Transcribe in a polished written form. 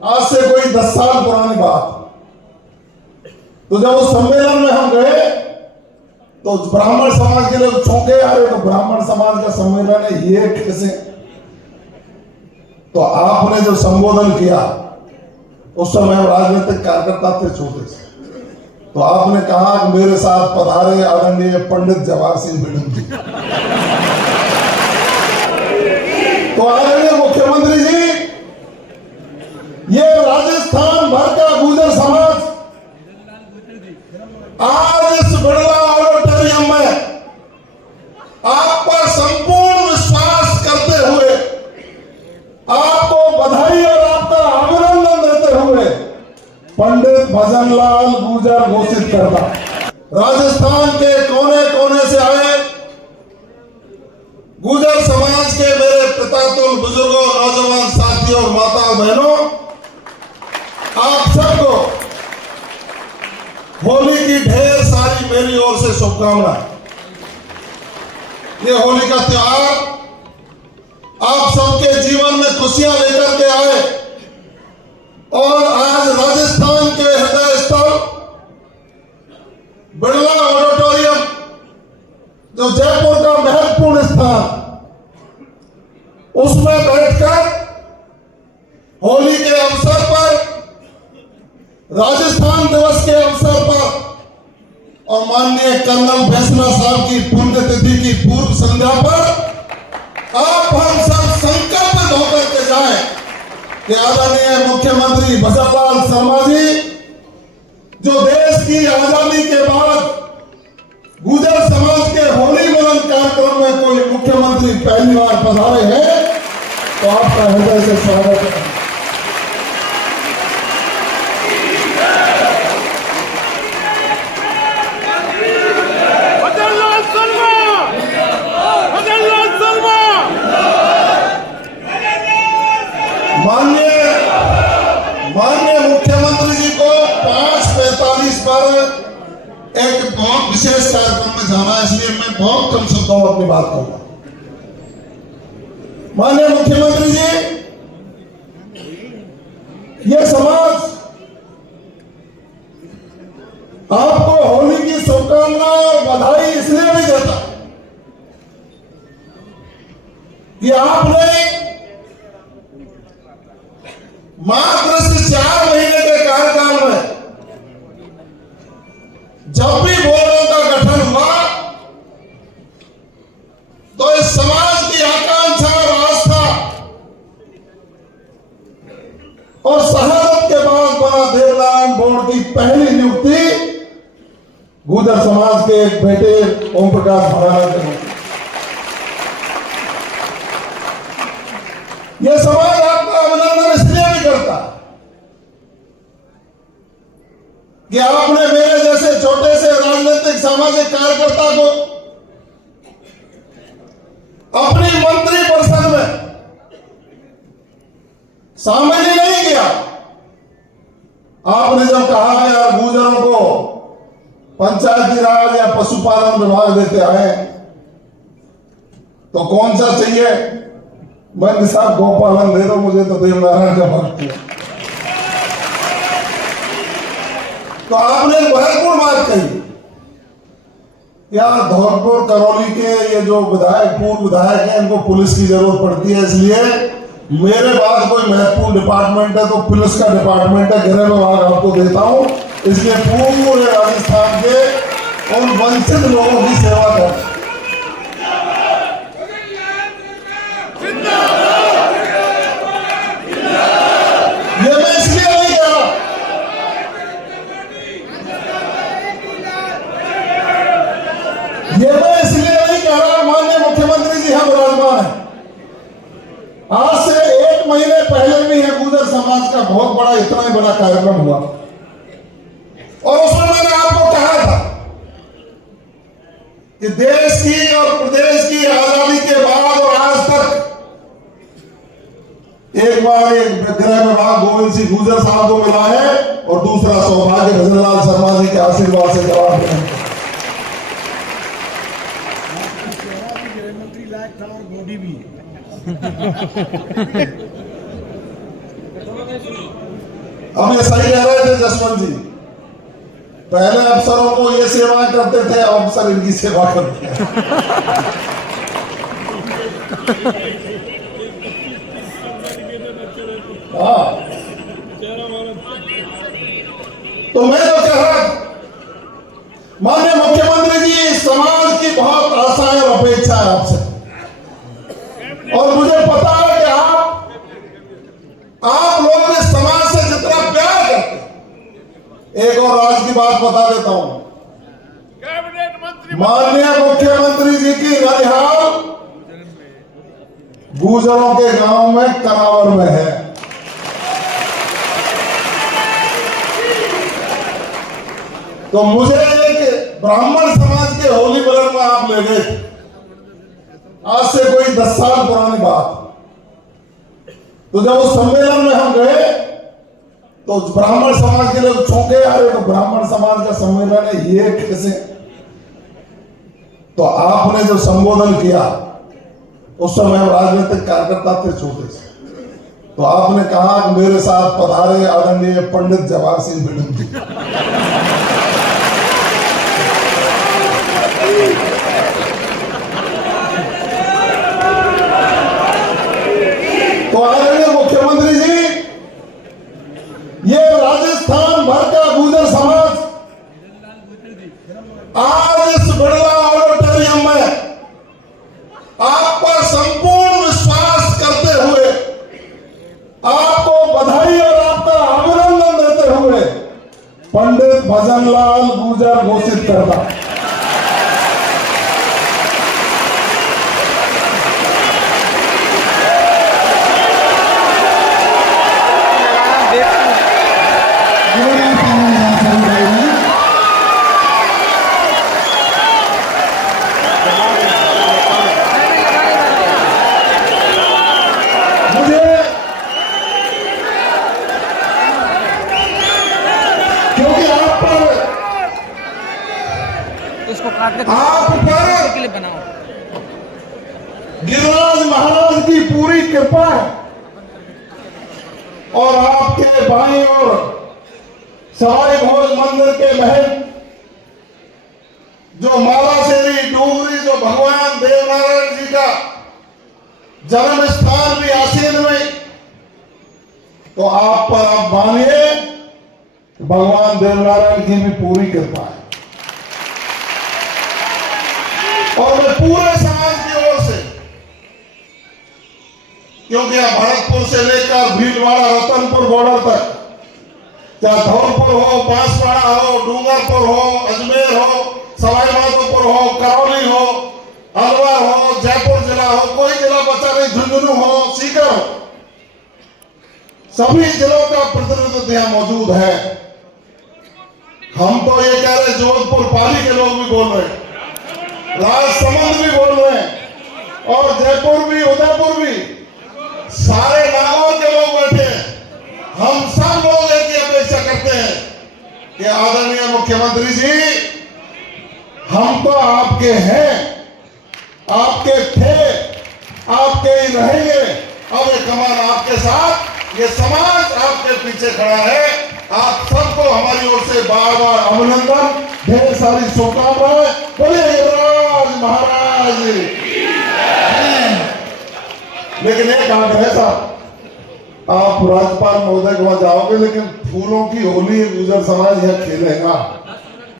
आज से कोई 10 साल पुरानी बात। तो जब उस सम्मेलन में हम गए तो ब्राह्मण समाज के लोग चौंके, आ रहे तो ब्राह्मण समाज का सम्मेलन है ये कैसे। तो आपने जो संबोधन किया, उस समय हम राजनीतिक कार्यकर्ता थे छोटे से, तो आपने कहा कि मेरे साथ पधारे आदरणीय पंडित जवाहर सिंह बिडन जी। तो आदरणीय मुख्यमंत्री जी, ये राजस्थान भर का गुर्जर समाज आज इस बिरला ऑडिटोरियम में आप पर संपूर्ण विश्वास करते हुए, आपको बधाई और आपका अभिनंदन देते हुए पंडित भजनलाल गुर्जर घोषित करता। राजस्थान के कोने कोने से आए गुर्जर समाज के मेरे पितातुल बुजुर्गों, नौजवान साथियों और माताओं बहनों, आप सबको होली की ढेर सारी मेरी ओर से शुभकामनाएं। ये होली का त्योहार आप सबके जीवन में खुशियां लेकर के आए और आज राजस्थान के हृदय स्थल बिरला ऑडिटोरियम, जो जयपुर का महत्वपूर्ण स्थान, उसमें बैठकर होली के अवसर पर, राजस्थान दिवस के अवसर पर और माननीय कर्नल फैसला साहब की पुण्यतिथि की पूर्व संध्या पर आप हम सब संकल्पित होकर के जाएं कि आदरणीय मुख्यमंत्री भजनलाल शर्मा जी, जो देश की आजादी के बाद गुर्जर समाज के होली मिलन कार्यक्रम में कोई मुख्यमंत्री पहली बार पधारे हैं, तो आपका हृदय से स्वागत है। माननीय मुख्यमंत्री जी को 5:45 पर एक बहुत विशेष कार्यक्रम में जाना है, इसलिए मैं बहुत कम शब्दों में अपनी बात कहूंगा। माननीय मुख्यमंत्री जी, ये समाज आपको होली की शुभकामना और बधाई इसलिए भी देता कि आपने मात्र से 4 महीने के कार्यकाल में जब भी बोर्डों का गठन हुआ तो इस समाज की आकांक्षा और आस्था और शहादत के बाद बना देवनारायण बोर्ड की पहली नियुक्ति गुर्जर समाज के एक बेटे ओम प्रकाश भराना के। यह समाज आपका अभिनंदन इसलिए भी करता कि आपने मेरे जैसे छोटे से राजनीतिक सामाजिक कार्यकर्ता को अपनी मंत्री परिषद में शामिल ही नहीं किया। आपने जब कहा यार गुर्जरों को पंचायती राज या पशुपालन विभाग देते आए, तो कौन सा चाहिए? मैं साहब गोपालन दे दो, मुझे तो देवनारायण का भक्त है। तो आपने महत्वपूर्ण बात कही, यार धौलपुर करौली के ये जो विधायक, पूर्व विधायक हैं, इनको पुलिस की जरूरत पड़ती है, इसलिए मेरे बाद कोई महत्वपूर्ण डिपार्टमेंट है तो पुलिस का डिपार्टमेंट है, गृह विभाग आपको देता हूं। इसलिए पूरे राजस्थान के उन वंचित लोगों की सेवा कर। ये मैं इसलिए नहीं कह रहा, माननीय मुख्यमंत्री जी हम विराजमान हैं। आज से 1 महीने पहले भी है गुर्जर समाज का बहुत बड़ा, इतना ही बड़ा कार्यक्रम हुआ और उसमें मैंने आपको कहा था कि देश की और प्रदेश की आजादी के बाद और आज तक एक बार एक गृह विभाग गोविंद सिंह गुर्जर साहब को मिला है और दूसरा सौभाग्य भजनलाल शर्मा जी के आशीर्वाद से जवाब देना। गृहमंत्री लायक था और मोदी भी अब ये सही कह रहे थे जसवंत जी, पहले अफसरों को ये सेवा करते थे, अब अफसर इनकी सेवा करते हैं। हाँ, तो मैं तो कह रहा, माननीय मुख्यमंत्री जी, समाज की बहुत आशाएं और अपेक्षा है आपसे, और मुझे पता है कि आप लोग इस समाज से जितना प्यार करते हैं। एक और राज की बात बता देता हूं, कैबिनेट मंत्री माननीय मुख्यमंत्री जी की ननिहाल गुजरों के गांव में करावर में है। तो मुझे एक ब्राह्मण समाज के होली मिलन में आप ले गए, आज से कोई 10 साल पुरानी बात। तो जब उस सम्मेलन में हम गए तो ब्राह्मण समाज के लोग चौंके, यार तो ब्राह्मण समाज का सम्मेलन है, ये कैसे? तो आपने जो संबोधन किया, उस समय हम राजनीतिक कार्यकर्ता थे छोटे से, तो आपने कहा कि मेरे साथ पधारे आदरणीय पंडित जवाहर सिंह मैडम जी। तो आदरणीय मुख्यमंत्री जी, ये राजस्थान भर का गुर्जर समाज आज इस बिरला ऑडिटोरियम में आप पर संपूर्ण विश्वास करते हुए, आपको बधाई और आपका अभिनंदन देते हुए पंडित भजनलाल गुर्जर घोषित करता। इसको काट के आप पर के लिए बनाओ। गिरिराज महाराज की पूरी कृपा है, और आपके बाईं ओर सवाई भोज मंदिर के महल, जो मालाशेरी डूंगरी, जो भगवान देवनारायण जी का जन्म स्थान भी आसीन में, तो आप पर आप मानिए भगवान देवनारायण की भी पूरी कृपा है। और मैं पूरे समाज की ओर से, क्योंकि आप भरतपुर से लेकर भीलवाड़ा रतनपुर बॉर्डर तक, चाहे धौलपुर हो, बांसवाड़ा हो, डूंगरपुर हो, अजमेर हो, सवाई माधोपुर हो, करौली हो, अलवर हो, जयपुर जिला हो, कोई जिला बचा नहीं, झुंझुनू हो, सीकर हो, सभी जिलों का प्रतिनिधित्व यहाँ मौजूद है। हम तो ये कह रहे, जोधपुर पाली के लोग भी बोल रहे हैं, राजसमंद भी बोल रहे हैं, और जयपुर भी, उदयपुर भी, सारे नागौर के लोग बैठे हैं। हम सब लोग एक ही अपेक्षा करते हैं कि आदरणीय मुख्यमंत्री जी, हम तो आपके हैं, आपके थे, आपके ही रहेंगे। अब ये कमान आपके साथ, ये समाज आपके पीछे खड़ा है। आप सबको हमारी ओर से बार बार अभिनंदन, ढेर सारी शुभकामनाएं। बोलिए गिरिराज महाराज। लेकिन एक आग्रह साहब, आप राज्यपाल महोदय के वहां जाओगे, लेकिन फूलों की होली गुर्जर समाज यह खेलेगा।